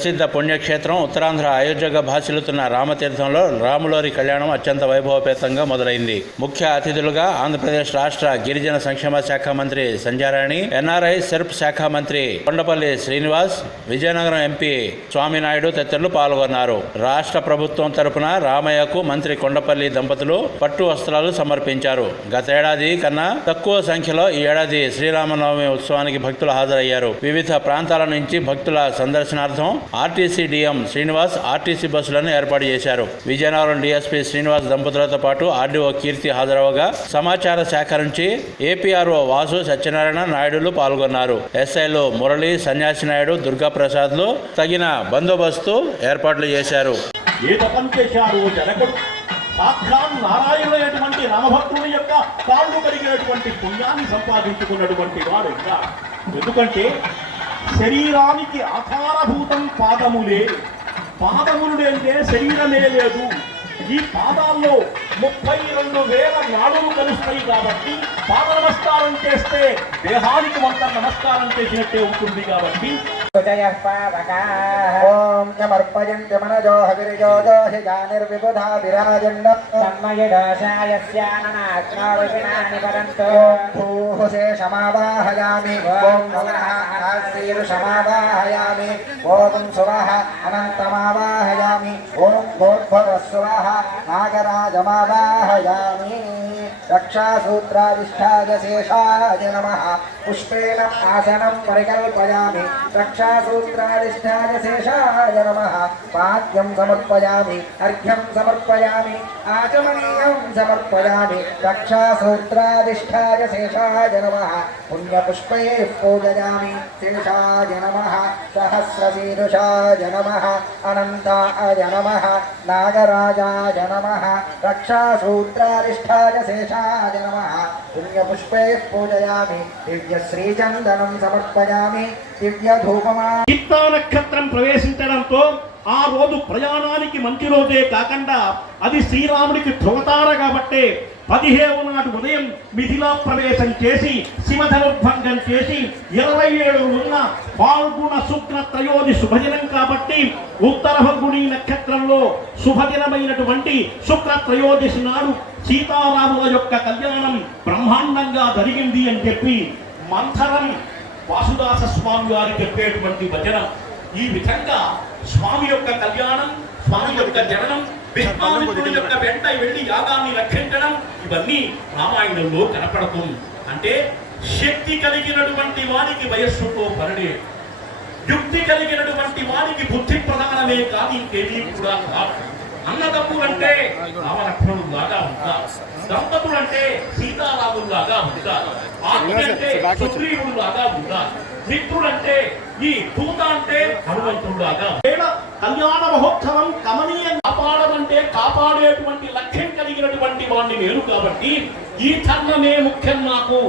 ప్రసిద్ధ పుణ్యక్షేత్రం ఉత్తరాంధ్ర అయోధ్యగా భాషలుతున్న రామతీర్థంలో రాములోరి కళ్యాణం అత్యంత వైభవపేతంగా మొదలైంది. ముఖ్య అతిథులుగా ఆంధ్రప్రదేశ్ రాష్ట్ర గిరిజన సంక్షేమ శాఖ మంత్రి సంజారాణి ఎన్ఆర్ఐ సెర్ప్ శాఖ మంత్రి కొండపల్లి శ్రీనివాస్ విజయనగరం ఎంపీ స్వామినాయుడు తదితరులు పాల్గొన్నారు. రాష్ట్ర ప్రభుత్వం తరపున రామయ్యకు మంత్రి కొండపల్లి దంపతులు పట్టు వస్త్రాలు సమర్పించారు. గతేడాది కన్నా తక్కువ సంఖ్యలో ఈ ఏడాది శ్రీరామనవమి ఉత్సవానికి భక్తులు హాజరయ్యారు. వివిధ ప్రాంతాల నుంచి భక్తుల సందర్శనార్థం ఆర్టీసీ డిఎం శ్రీనివాస్ ఆర్టీసీ బస్సులను ఏర్పాటు చేశారు. విజయనగరం డీఎస్పీ శ్రీనివాస్ దంపతులతో పాటు ఆర్డీఓ కీర్తి హాజరవగా సమాచార శాఖ నుంచి ఏపీఆర్ఓ వాసు సత్యనారాయణ నాయుడులు పాల్గొన్నారు. ఎస్ఐలు మురళి సన్యాసి నాయుడు దుర్గా ప్రసాద్లు తగిన బందోబస్తు ఏర్పాట్లు చేశారు. సాక్షాత్ నారాయణుడైనటువంటి రామభక్తుని యొక్క కాళ్ళు కడిగినటువంటి పుణ్యాన్ని సంపాదించుకున్నటువంటి వాడు ఇంకా. ఎందుకంటే శరీరానికి ఆకారభూతం పాదములే. పాదములుడంటే శరీరమే లేదు. ఈ పాదాల్లో ముప్పై రెండు వేల నాడులు కలుస్తాయి కాబట్టి పాద నమస్కారం చేస్తే దేహానికి వంత నమస్కారం చేసినట్టే ఉంటుంది కాబట్టి ॐ समर्पयन्ति मनजो हविर्योजो हि जानिर्विबुधा विराजन्न तन्मयदोषाय परन्तु भूः शेषमावाहयामि ॐ श्रीरुषमावाहयामि ॐ सुवः अनन्तमावाहयामि। ॐ भोद्भवस्वः नागराजमावाहयामि। रक्षासूत्राधिष्ठाय शेषाय नमः। पुष्पेण आसनं परिकल्पयामि। रक्षासूत्राधिष्ठाय शेषाय नमः पाद्यं समर्पयामि अर्घ्यं समर्पयामि आचमनीयं समर्पयामि रक्षासूत्राधिष्ठाय शेषाय नमः पुण्यपुष्पैः पूजयामि शेषाय नमः सहस्रशीरुषाय नमः अनन्ताय नमः नागराजाय नमः रक्षासूत्राधिष्ठाय शेषाय नमः पुण्यपुष्पैः पूजयामि दिव्यश्रीचन्दनं समर्पयामि दिव्यधूपमा చిత్తా నక్షత్రం ప్రవేశించడంతో ఆ రోజు ప్రయాణానికి మంచి రోజే కాకుండా అది శ్రీరాముడికి ధ్రువతార కాబట్టే పదిహేను నాటి ఉదయం మిథిలా ప్రవేశం చేసి శివధనుర్భంగం చేసి ఇరవై ఏడు ఉన్న పాల్గొన శుక్ర త్రయోది శుభదినం కాబట్టి ఉత్తర ఫల్గుణి నక్షత్రంలో శుభదినమైనటువంటి శుక్ర త్రయోదశి నాడు సీతారాముల యొక్క కళ్యాణం బ్రహ్మాండంగా జరిగింది అని చెప్పి మంథరం వాసుదాస స్వామి వారు చెప్పేటువంటి వచనం. ఈ విధంగా స్వామి యొక్క కళ్యాణం స్వామి యొక్క జననం విశ్వామిత్రుడి యొక్క వెంట వెళ్ళి యాగాన్ని రక్షించడం ఇవన్నీ రామాయణంలో కనపడుతుంది అంటే శక్తి కలిగినటువంటి వానికి వయస్సుతో పరడే. యుక్తి కలిగినటువంటి వానికి బుద్ధి ప్రధానమే కాదు ఇంకేమీ కూడా కాదు. అన్నదమ్ములంటే రామలక్ష్మణుడు లాగా ఉంటారు దంపతులంటే సీతారాములు లాగా ఉంటారు ఆత్మీయంటే సుగ్రీవుడు లాగా ఉంటారు. మిత్రుడంటే ఈ దూత అంటే హనుమంతుడు లాగా వేళ కళ్యాణ మహోత్సవం కమనీయం. కాపాడమంటే కాపాడేటువంటి లక్ష్యం కలిగినటువంటి వాడిని నేను కాబట్టి ఈ ధర్మమే ముఖ్యం నాకు.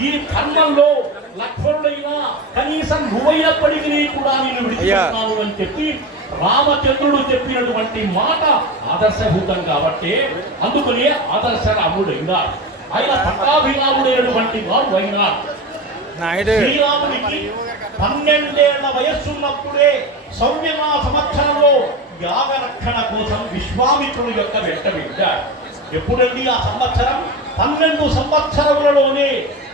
ఈ ధర్మంలో లక్ష్మణుడైనా కనీసం నువ్వైనప్పటికీ కూడా నేను విడిచిపెడతాను అని చెప్పి రామచంద్రుడు చెప్పినటువంటి మాట ఆదర్శభూతం కాబట్టి అందుకనే ఆదర్శ రాముడైనా ఆయన పట్టాభిరాముడైనటువంటి వాడు అయినా శ్రీరాముడికి పన్నెండేళ్ళ వయస్సున్నప్పుడే సౌమ్యమా సంవత్సరంలో యాగరక్షణ కోసం విశ్వామిత్రుడు యొక్క వెంట వెళ్ళాడు. ఎప్పుడండి ఆ సంవత్సరం? పన్నెండు సంవత్సరములలోనే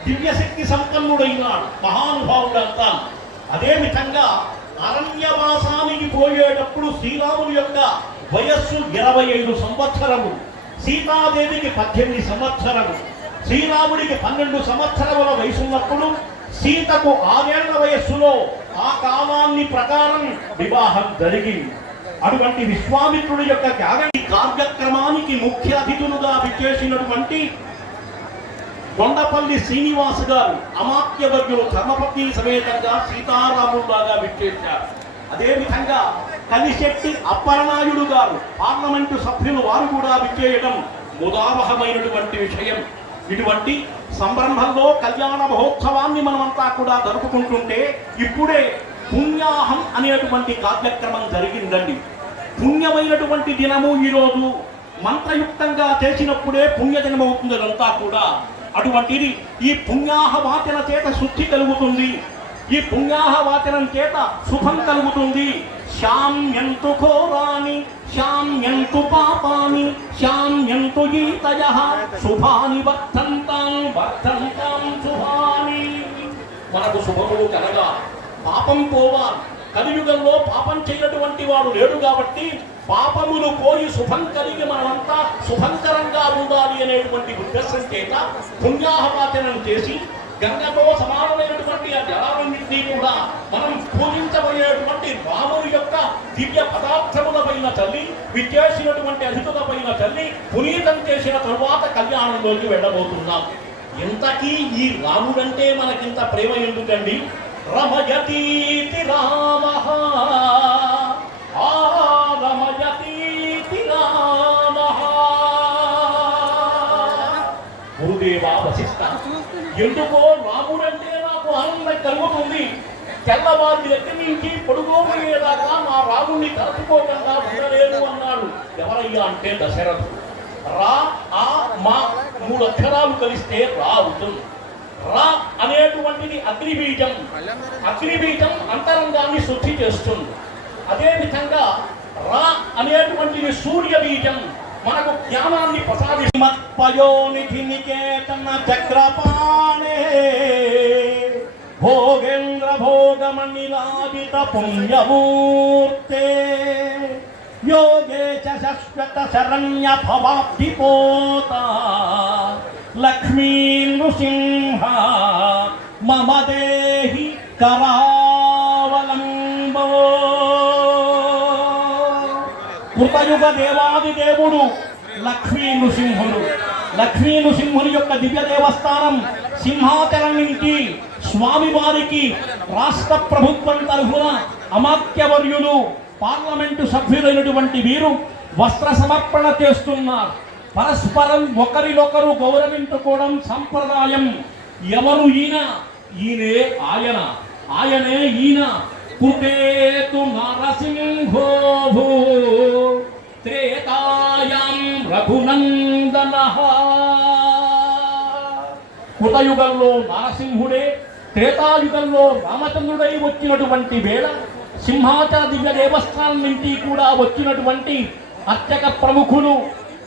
దివ్యశక్తి సంపన్నుడైన మహానుభావుడంతా అదే విధంగా అరణ్యవాసానికి పోయేటప్పుడు శ్రీరాముని యొక్క వయస్సు ఇరవై ఐదు సంవత్సరము సీతాదేవికి పద్దెనిమిది సంవత్సరము శ్రీరాముడికి పన్నెండు సంవత్సరముల వయసున్నప్పుడు సీతకు ఆరేళ్ళ వయస్సులో ఆ కాలాన్ని ప్రకారం వివాహం జరిగింది. అటువంటి విశ్వామిత్రుడి యొక్క త్యాగ కార్యక్రమానికి ముఖ్య అతిథులుగా విచ్చేసినటువంటి కొండపల్లి శ్రీనివాస్ గారు అమాత్యవర్యులు ధర్మపత్ని సమేతంగా సీతారాములాగా విచ్చేశారు. అదేవిధంగా కలిశెట్టి అప్పరనాయుడు గారు పార్లమెంటు సభ్యులు వారు కూడా విచ్చేయడం ముదావహమైనటువంటి విషయం. ఇటువంటి సంరంభంలో కళ్యాణ మహోత్సవాన్ని మనమంతా కూడా జరుపుకుంటుంటే ఇప్పుడే పుణ్యాహం అనేటువంటి కార్యక్రమం జరిగిందండి. పుణ్యమైనటువంటి దినము ఈరోజు మంత్రయుక్తంగా చేసినప్పుడే పుణ్యదినం అవుతుంది అదంతా కూడా అటువంటిది ఈ పుణ్యాహ వాచన చేత శుద్ధి కలుగుతుంది. ఈ పుణ్యాహ వాచనం చేత శుభం కలుగుతుంది. శామ్యంతు ఘోరాని శామ్యంతు పాపాని శామ్యంతు గీతయ శుభాని వర్ధంతాం వర్ధంతాం శుభాని. మనకు శుభములు కలగా పాపం పోవాలి. కలియుగంలో పాపం చేయనటువంటి వాడు లేడు కాబట్టి పాపములు పోయి శుభం కలిగి మనమంతా శుభంకరంగా ఉండాలి అనేటువంటి ఉద్దేశం చేత పుణ్యాహవాచనం చేసి గంగతో సమానమైనటువంటి ఆ జలాలన్నింటినీ కూడా మనం పూజించబోయేటువంటి రాముని యొక్క దివ్య పదార్థముల పైన తల్లి విచ్చేసినటువంటి అధికుల పైన చల్లి పునీతం చేసిన తరువాత కళ్యాణంలోకి వెళ్ళబోతున్నాం. ఇంతకీ ఈ రాముడంటే మనకింత ప్రేమ ఎందుకండి? రమయతీతి రామ. ఎందుకో రాముడంటే నాకు ఆనందం కలుగుతుంది. తెల్లవారు ఎక్కడి నుంచి పడుకోబోయేదాకా మా రాముడిని తలుపుకోకుండా ఉండలేదు అన్నాడు. ఎవరయ్యా అంటే దశరథుడు రా ఆ మా మూడు అక్షరాలు కలిస్తే రా అవుతుంది. రా అనేటువంటిది అగ్నిబీజం అగ్నిబీజం అంతరంగాన్ని శుద్ధి చేస్తుంది. అదే విధంగా రా అనేటువంటిది సూర్య బీజం మనకు జ్ఞానాన్ని ప్రసాది మత్పయోనిధి నికేతన చక్రపాణే భోగేంద్ర భోగమణిలాదిత పుణ్యమూర్తే యోగేశ శాశ్వత శరణ్య భవాబ్ధిపోత లక్ష్మీ నృసింహ మమ దేహి కరావలంబో కృతయుగ దేవాది దేవుడు లక్ష్మీ నృసింహుడు లక్ష్మీ నృసింహుని యొక్క దివ్య దేవస్థానం సింహాచలం నుంచి స్వామివారికి రాష్ట్ర ప్రభుత్వం తరఫున అమాత్యవర్యులు పార్లమెంటు సభ్యులైనటువంటి వీరు వస్త్ర సమర్పణ చేస్తున్నారు. పరస్పరం ఒకరినొకరు గౌరవించుకోవడం సంప్రదాయం. ఎవరు ఈయన? ఈయనే ఆయన. ఆయనే ఈయన. కృతేతు నరసింహో భూ త్రేతాయాం రఘునందన కృతయుగంలో నరసింహుడే త్రేతాయుగంలో రామచంద్రుడై వచ్చినటువంటి వేళ సింహాచల దివ్య దేవస్థానం నుంచి కూడా వచ్చినటువంటి అర్చక ప్రముఖులు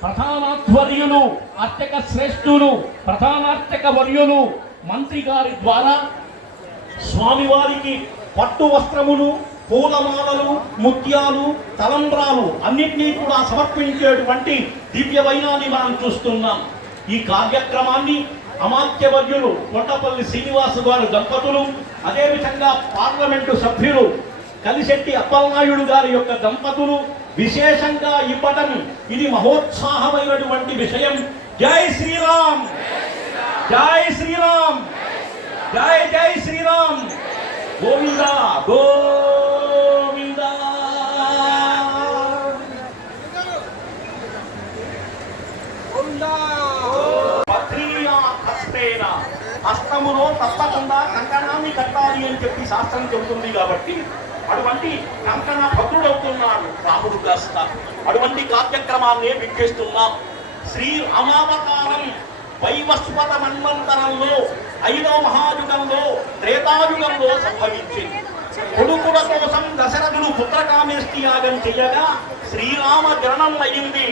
ప్రధానాధ్వర్యులు అర్చక శ్రేష్ఠులు ప్రధానార్చక వర్యులు మంత్రి గారి ద్వారా స్వామివారికి పట్టు వస్త్రములు పూలమాలలు ముత్యాలు తలంబ్రాలు అన్నింటినీ కూడా సమర్పించేటువంటి దివ్య వైనాన్ని మనం చూస్తున్నాం. ఈ కార్యక్రమాన్ని అమాత్యవర్యులు కొండపల్లి శ్రీనివాసు గారు దంపతులు అదేవిధంగా పార్లమెంటు సభ్యులు కలిశెట్టి అప్పలనాయుడు గారి యొక్క దంపతులు విశేషంగా ఇవ్వటం ఇది మహోత్సాహమైనటువంటి విషయం. జై శ్రీరామ్! జై శ్రీరామ్! జై జై శ్రీరామ్! గోవింద గోవింద. పత్రియా హస్తేన. హస్తములో తప్పకుండా కంకణాన్ని కట్టాలి అని చెప్పి శాస్త్రం చెబుతుంది కాబట్టి అటువంటి కంకణ భద్రుడవుతున్నాడు రాముడు కాస్త. అటువంటి కార్యక్రమాన్ని వీక్షిస్తున్నాం శ్రీ రామావతారం వైవస్వత మన్వంతరంలో ఐదవ మహాయుగంలో త్రేతాయుగంలో సంభవించింది. కొడుకుల కోసం దశరథుడు పుత్రకామేష్టి యాగం చెయ్యగా శ్రీరామ జననం అయింది.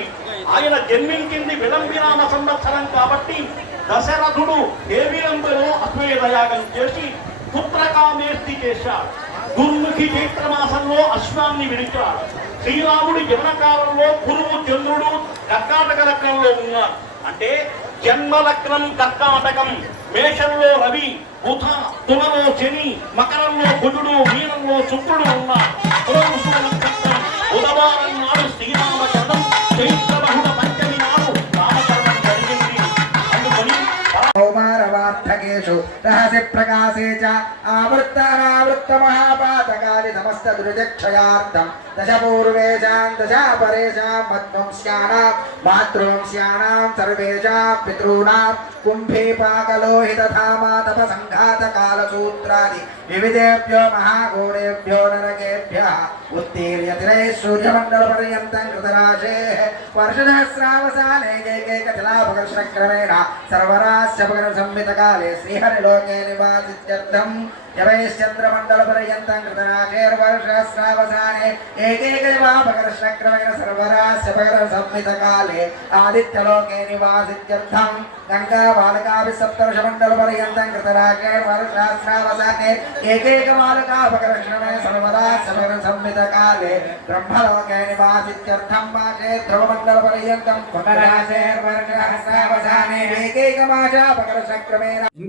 ఆయన జన్మించింది విలంబిరామ సంవత్సరం కాబట్టి దశరథుడు దేవిలంబలో అశ్వేధ యాగం చేసి పుత్రకామేష్టి చేశాడు. దుర్ముఖి చైత్రమాసంలో అశ్వాన్ని విడిచాడు. శ్రీరాముడి జనకాలంలో గురువు చంద్రుడు కర్ణాటక రకంలో ఉన్నారు అంటే జన్మ లగ్నం కర్కాటకం మేషంలో రవి బుధ తులలో శని మకరంలో బుధుడు మీనంలో శుక్రుడు ఉన్నారు. పునరుసు నక్షత్రం బుధవారం प्रकाशे च आवृत्त अनावृत्त महापातकादि समस्त दुर्जक्षयार्थं दश पूर्वेषां दशापरेषां मध्वंस्याणां मातृवंस्याणां सर्वेषां पितॄणां कुम्भीपाकलोहितधामा तपसङ्घातकालसूत्रादि विविधेभ्यो महाघोरेभ्यो नरकेभ्यः उत्तीर्य तिरैः सूर्यमण्डलपर्यन्तं कृतराशेः वर्षसहस्रावसाने एकैकजलापकर्षणक्रमेण सर्वराश्चपकरणसंहितकाले श्रीहरिलोके निवासित्यर्थम् यवैश्चन्द्रमण्डलपर्यन्तं कृतराशेर्वर्षसहस्रावसाने एकैकजलापकर्षणक्रमेण सर्वराश्चपकरणसंहितकाले आदित्यलोके निवासित्यर्थम् गङ्गाबालकाभिः सप्तर्षमण्डलपर्यन्तं कृतराशेर्वर्षसहस्रावसाने एकैकबालकापकर्षणमेण सर्वदा संहितकाले ब्रह्मलोके निवासित्यर्थं मासे ध्रुवमण्डलपर्यन्तं कृतराशेर्वर्षसहस्रावसाने